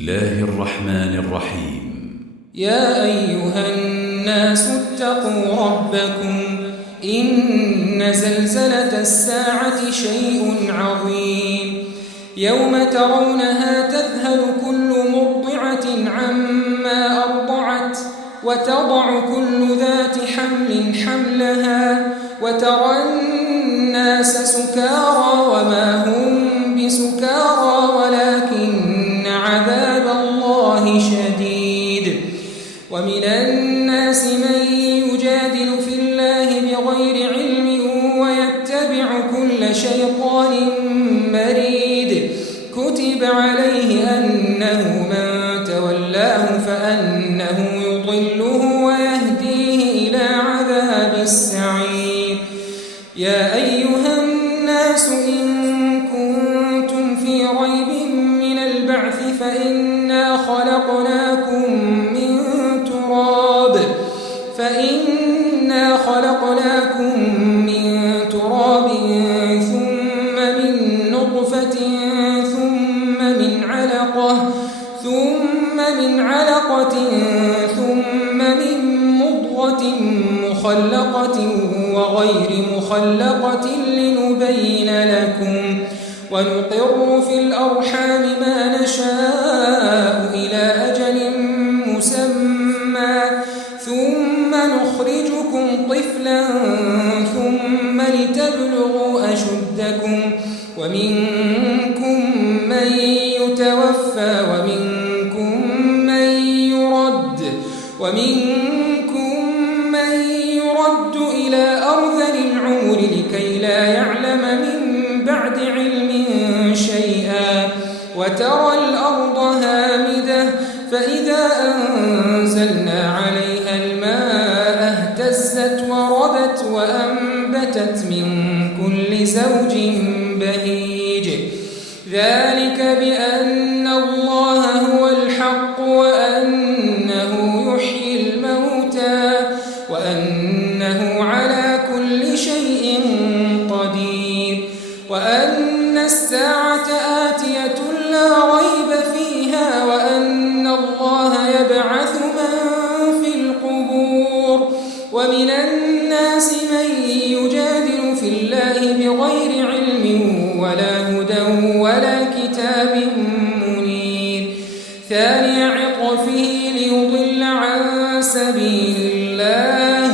الله الرحمن الرحيم. يا أيها الناس اتقوا ربكم إن زلزلة الساعة شيء عظيم يوم ترونها تذهل كل مرضعة عما أرضعت وتضع كل ذات حمل حملها وترى الناس سكارى وما هم بسكارى ولكن عذاب الله شديد. ومن الناس من يجادل في الله بغير علم ويتبع كل شيطان مريد كتب عليه أنه من تولاه فأنه يضله ويهديه إلى عذاب السعير. يا أيها الناس إن كنتم في ريب من البعث فإنا خلقناكم من تراب ثم من نطفة ثم من علقة ثم من مضغة مخلقة وغير مخلقة لنبين لكم ونقر في الأرحام ما نشاء إلى أجل مسمى ثم نخرجكم طفلا ثم لتبلغوا أشدكم ومنكم من يتوفى ومنكم من يرد إلى أرذل العمر لكي لا يعلم من بعد علم شيئا وترى الأرض هامدة فإذا أنزلنا عليها الماء اهتزت وربت وأنبتت من كل زوج بهيج. ذلك بأن الله هو الحق وأنه يحيي الموتى وأنه على كل شيء قدير وأن الساعة آتية لا ريب فيها وأن الله يبعث من في القبور. ومن الناس من يجادل في الله بغير علم ولا هدى ولا كتاب منير ثاني عطفه ليضل عن سبيل الله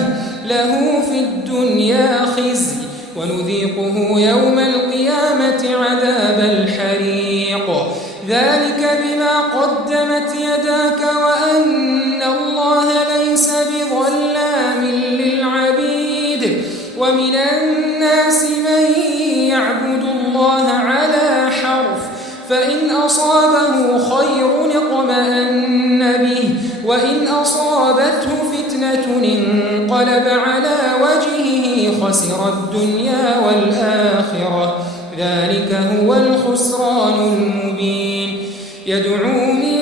له في الدنيا خزي ونذيقه يوم القيامة عذاب الحريق. ذلك بما قدمت يداك وأن الله ليس بظلام للعبيد. ومن الناس من يعبد الله على حرف فإن أصابه خير اطمأن به وإن أصابته فتنة انقلب على وجهه خسر الدنيا والآخرة ذلك هو الخسران المبين. يدعو من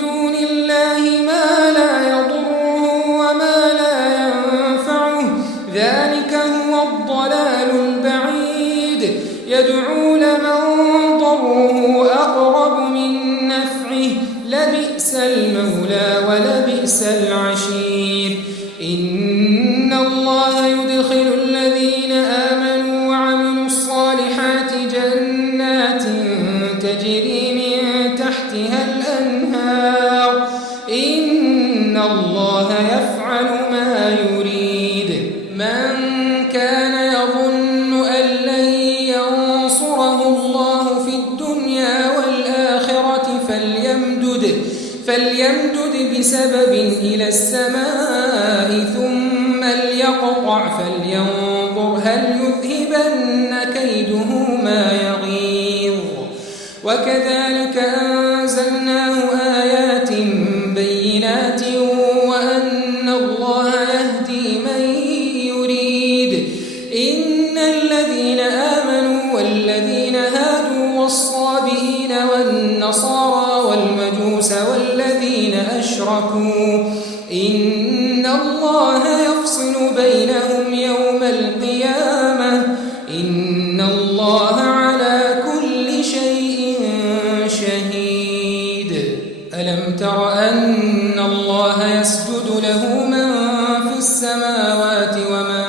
دون الله ما لا يضره وما لا ينفعه ذلك هو الضلال البعيد. يدعو لمن ضره أقرب من نفعه لبئس المولى ولبئس العشير. إن الله يدخل الذين آمنوا وعملوا الصالحات جنات تجري من تحتها الأنهار إن الله يفعل ما يريد. من كان يظن أن لن ينصره الله في الدنيا والآخرة فليمدد بسبب إلى السماء ثم ليقطع فلينظر هل يذهبن كيده ما يغيظ. وكذلك أنزلناه آيات بينات وأن الله يهدي من يريد. إن الذين آمنوا والذين هادوا والصابئين والنصارى والمجوس والذين أشركوا إن الله يفصل بينهم يوم القيامة إن الله على كل شيء شهيد. ألم تر أن الله يسجد له من في السماوات ومن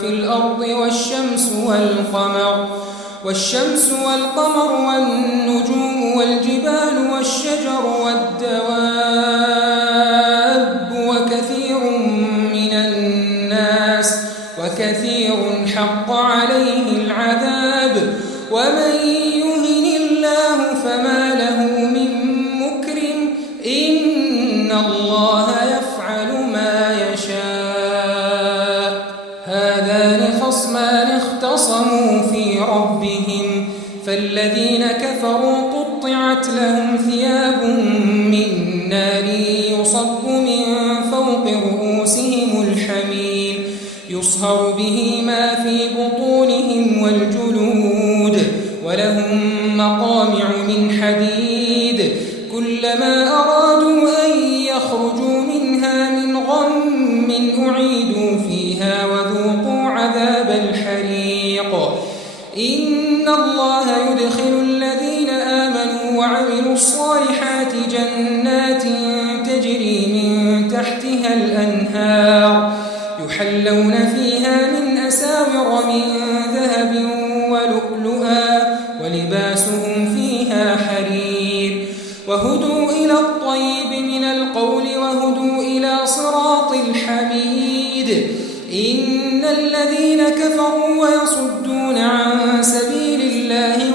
في الأرض والشمس والقمر والنجوم والجبال والشجر والدواب وكثير حق عليه العذاب ومن يهن الله فما له من مكرم إن الله يفعل ما يشاء هذان خصمان اختصموا في ربهم فالذين كفروا قطعت لهم ثياب من نار يصب من فوق رؤوسهم الحميم يصهر به ما في بطونهم والجلود ولهم مقامع من حديد كلما أرادوا أن يخرجوا منها من غم أعيدوا فيها وذوقوا عذاب الحريق إن الله يدخل الذين آمنوا وعملوا الصالحات جنات تجري من تحتها الأنهار يحلون فيها من أساور من ذهب ولؤلؤا ولباسهم فيها حرير وهدوا إلى الطيب من القول وهدوا إلى صراط الحميد إن الذين كفروا ويصدون عن سبيل الله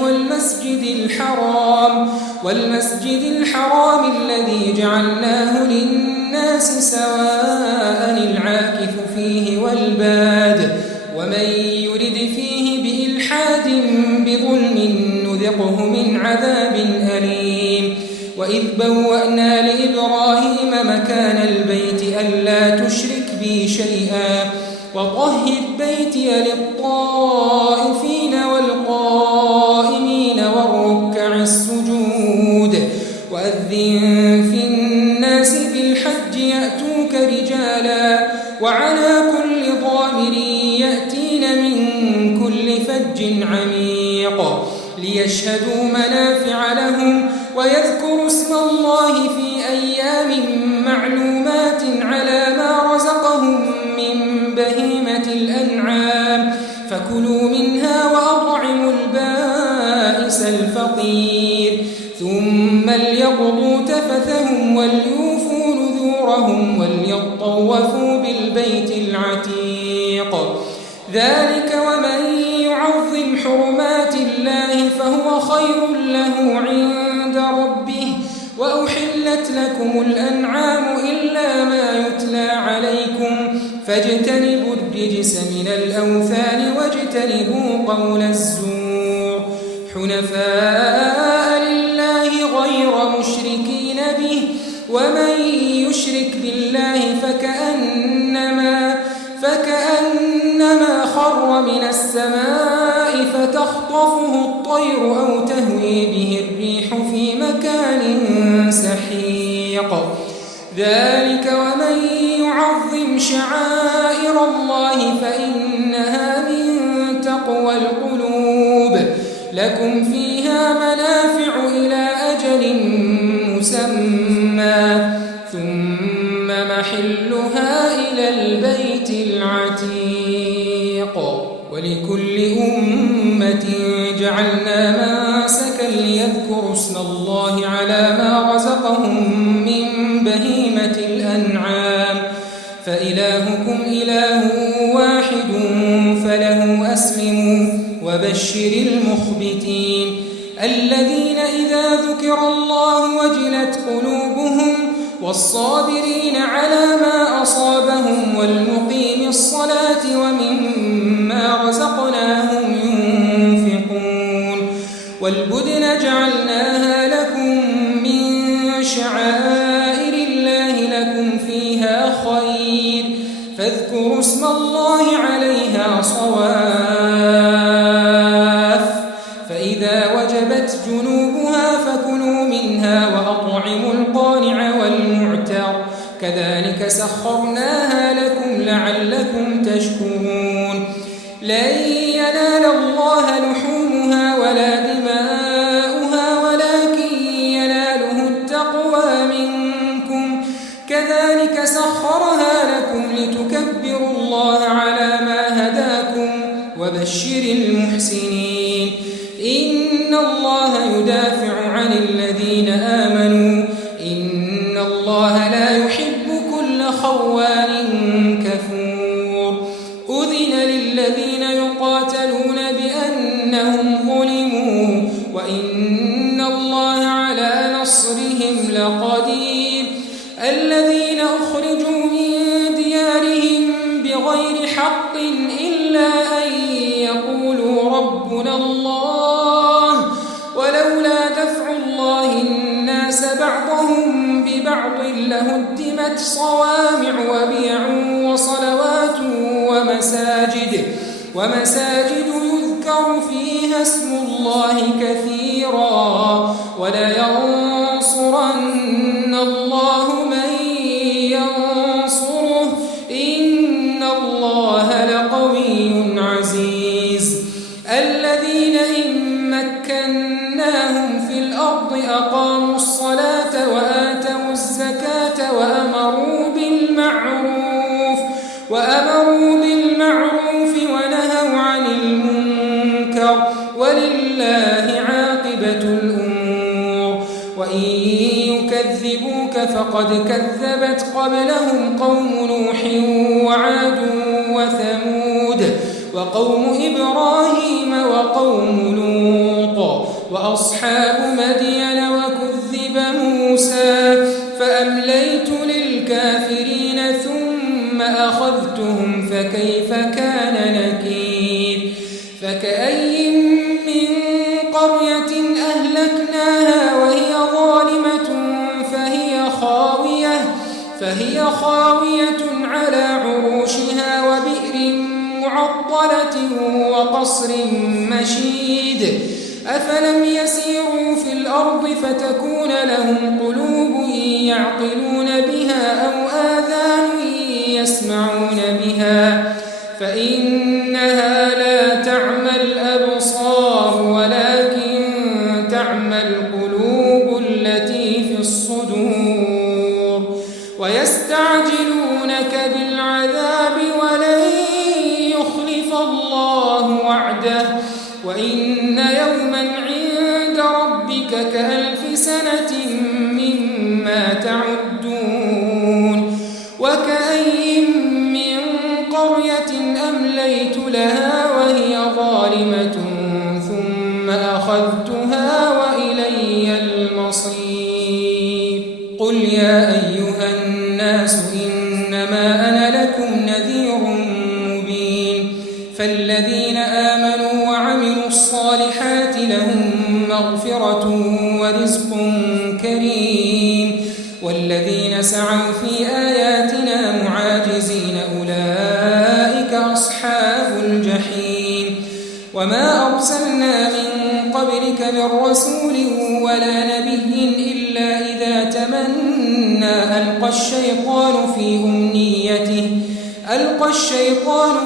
والمسجد الحرام الذي جعلناه للناس سواء العاكف فيه والباد ومن يرد فيه بإلحاد بظلم نذقه من عذاب أليم وإذ بوأنا لإبراهيم مكان البيت ألا تشرك بي شيئا وطهر بيتي للطائفين والقائمين والركع السجود وأذن في الناس بالحج يأتوك رجالا وعلى كل ضامر يأتين من كل فج عميق ليشهدوا منافع لهم ويذكروا اسم الله في أيام معلومات على ما رزقهم من بهيمة الأنعام فكلوا منها وأطعموا البائس الفقير ثم ليقضوا تفثهم وليوفوا نذورهم وليطوفوا بالبيت العتيق ذلك ومن يعظم حرمات الله فهو خير له عند ربه وأحلت لكم الأنعام إلا ما يتلى عليكم فاجتنبوا الرجس من الأوثان واجتنبوا قول الزور حنفاء لله غير مشركين به ومن يشرك بالله فكأنما خر من السماء فتخطفه الطير أو تهوي به الريح في مكان سحيق ذلك ومن يعظم شعائر الله فإنها من تقوى القلوب لكم فيها منافع إلى أجل مسمى ثم محلها إلى البيت العتيق ولكل أمة جعلنا منسكا ليذكروا اسم الله على ما رزقهم من بهيمة الأنعام فإلهكم إله واحد فله أسلموا وبشر المخبتين الذين إذا ذكر الله وجلت قلوبهم والصابرين على ما أصابهم والمقيم الصلاة ومما رزقناهم ينفقون والبدن جعلناها لكم من شعائر الله لكم فيها خير فاذكروا اسم الله عليها صواف فإذا وجبت جنوبها فكلوا منها وأطعموا القانع والمعتر كذلك سخرناها لكم لعلكم تشكرون لن ينال الله لحومها ولا دماؤها ولكن يناله التقوى منكم كذلك سخرها لكم لتكبروا الله على ما هداكم وبشر المحسنين إن الله يدافع عن الذين آمنوا إن الله لا يحب كل خوان كفور أذن للذين يقاتلون بأنهم ظلموا وإن الله على نصرهم لقدير الذين أخرجوا من ديارهم بغير حق إلا أن يقولوا ربنا الله ولولا دفع الله الناس بعضهم ببعض لهدمت صوامع وبيع وصلوات ومساجد يذكر فيها اسم الله كثيرا ولينصرن الله من ينصره إن الله لقوي عزيز الذين إن مكناهم في الأرض أقاموا الصلاة وآتوا الزكاة وأمروا بالمعروف ونهوا عن المنكر ولله عاقبة الأمور وإن يكذبوك فقد كذبت قبلهم قوم نوح وعاد وثمود وقوم إبراهيم وقوم لوط وأصحاب مدين وكذب موسى فأمليت للكافرين ثم أخذتهم فكيف كان نكير فكأي من قرية أهلكناها وهي ظالمة فهي خاوية على عروشها وبئر معطلة وقصر مشيد أفلم يسيروا في الأرض فتكون لهم قلوب يعقلون بها أو آذان يسمعون بها فإنها لا تعمى الأبصار ولكن تعمى القلوب التي في الصدور ويستعجلونك بالعذاب ولن يخلف الله وعده وإن يوما عند ربك كألف سنة مما تعدون وكأي من قرية أمليت لها وهي ظالمة ثم أخذتها وإلي المصير قل يا أيها الناس إنما أنا لكم نذير مبين فالذين آمنوا وعملوا الصالحات لهم مغفرة ورزق كريم والذين سعوا في آياتنا معاجزين أولئك أصحاب الجحيم وما أرسلنا من قبلك من رسول ولا نبي إلا إذا تمنى ألقى الشيطان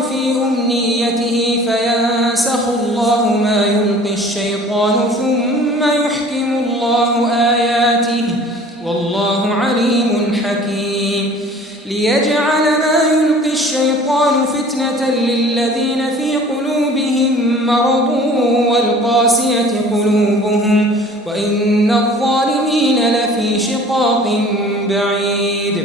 في أمنيته فينسخ الله ما يلقي الشيطان ثم يحكم الله آياته والله عليم حكيم ليجعل ما يلقي الشيطان فتنة للذين في قلوبهم مرض والقاسية قلوبهم وإن الظالمين لفي شقاق بعيد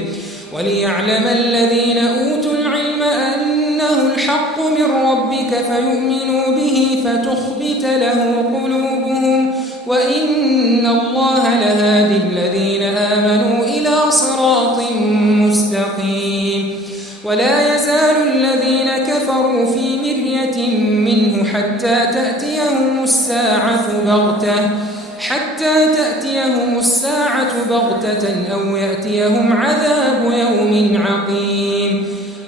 وليعلم الذين أوتوا العلم أنه الحق من ربك فيؤمنوا به فتخبت له قلوبهم وإن الله لهادي الذين آمنوا إلى صراط مستقيم ولا يزال الذين كفروا في مرية منه حتى تأتيهم الساعة بغتة أو يأتيهم عذاب يوم عقيم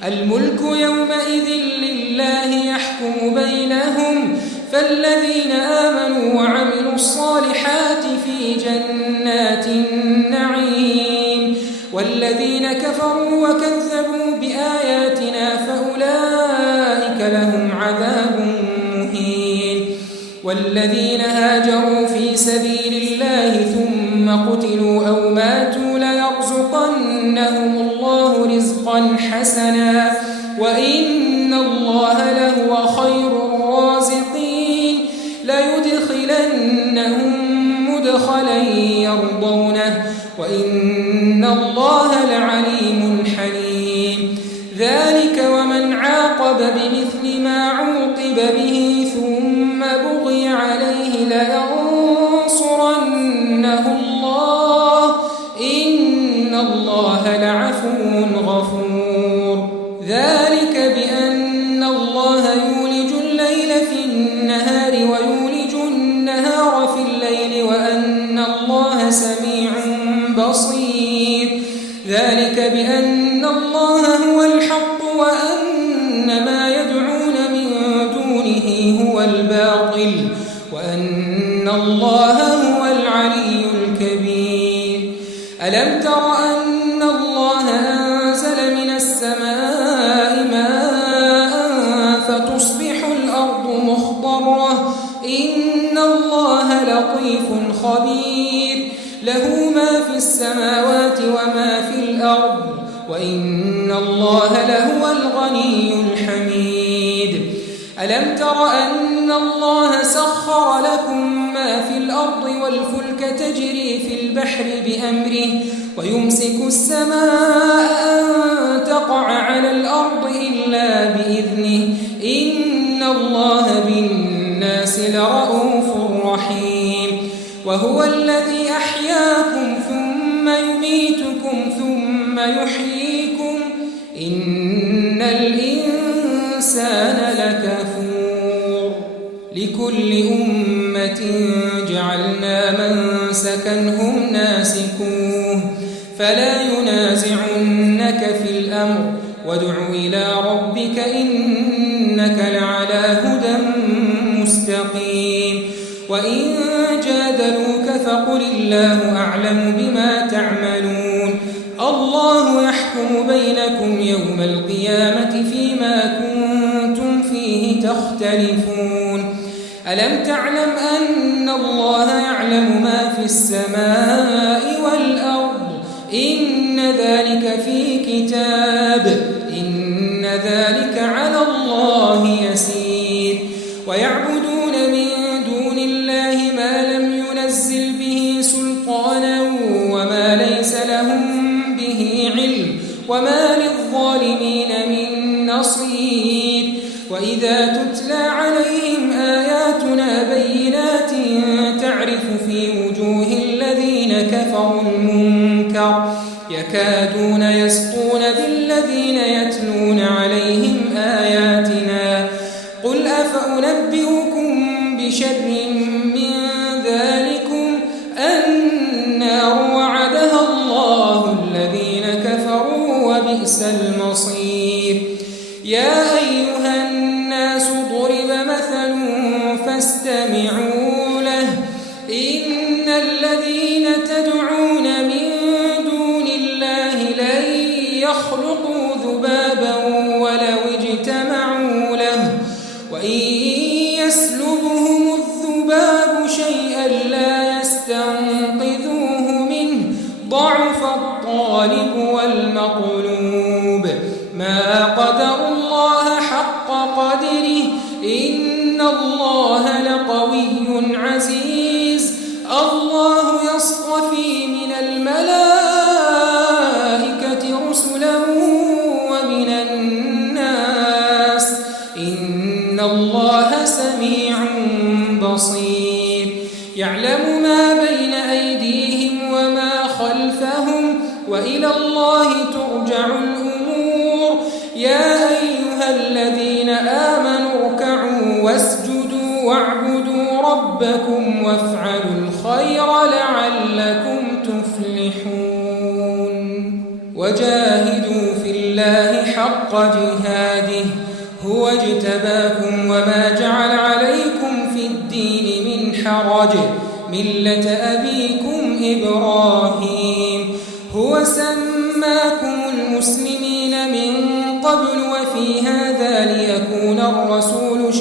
الملك يومئذ لله يحكم بينهم فالذين آمنوا وعملوا الصالحات في جنات النعيم والذين كفروا وكذبوا بآياتنا فأولئك لهم عذاب مهين والذين هاجروا في سبيل الله ثم قتلوا أو ماتوا ليرزقنهم الله رزقا حسنا وإن الله لهو خير الرازقين ليدخلنهم مدخلا يرضونه وإن الله لعليم حليم ذلك ومن عاقب بمثل ما عوقب به ثم بغي عليه لينصرنه الله إن الله لعفو غفور ذلك بأن الله يولج الليل في النهار ويولج النهار في الليل وأن الله سميع بصير ذلك بأن الله هو الحق وأن ما يدعون من دونه هو الباطل وأن الله هو العلي الكبير ألم تر أن الله أنزل من السماء ماء فتصبح الأرض مخضرة إن الله لطيف خبير له ما في السماوات وما في الأرض وإن الله لهو الغني الحميد ألم تر أن الله سخر لكم ما في الأرض والفلك تجري في البحر بأمره ويمسك السماء أن تقع على الأرض إلا بإذنه إن الله بالناس لرءوف رحيم وهو الذي أحياكم ثم يميتكم ثم يحييكم إن الإنسان لكفور لكل أمة جعلنا منسكا هم ناسكوه فلا ينازعنك في الأمر وادع إلى ربك إنك لعلى هدى مستقيم وإن جادلوك فقل الله أعلم بما تعملون الله يحكم بينكم يوم القيامة فيما كنتم فيه تختلفون ألم تعلم أن الله يعلم ما في السماء والأرض إن ذلك في كتاب إن ذلك على الله يسير ويعبدون من دون الله ما لم ينزل به سلطانا وما ليس لهم به علم وما للظالمين من نصير وإذا تتلى عليهم آياتنا بينات تعرف في وجوه الذين كفروا المنكر يكادون يسطون بالذين يتلون عليهم آياتنا قل أفأنبئكم بشر من ذلكم النار وعدها الله الذين كفروا وبئس المصير يا أيها الناس ضرب مثل فاستمعوا له إن الذين تدعون من دون الله لن يخلقوا ذبابا ولو اجتمعوا له وإن يسلبهم الذباب شيئا لا يستنقذوه منه ضعف الطالب والمطلوب ما قدروا الله حق قدره إن الله لقوي عزيز الله يصطفي من الملائكة رسلا ومن الناس إن الله سميع بصير يعلم ما بين أيديهم وما خلفهم وإلى الله ترجع الأمور يا أيها الذين آمنوا اركعوا واسجدوا واعبدوا ربكم وافعلوا الخير لعلكم تفلحون وجاهدوا في الله حق جهاده هو اجتباكم وما جعل عليكم في الدين من حرج ملة أبيكم إبراهيم هو سماكم المسلمين من قبل وفي هذا ليكون الرسول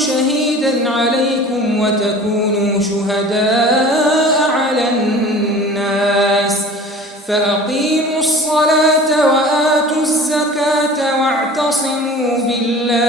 شهيدا عليكم وتكونوا شهداء على الناس أقيموا الصلاة وآتوا الزكاة واعتصموا بالله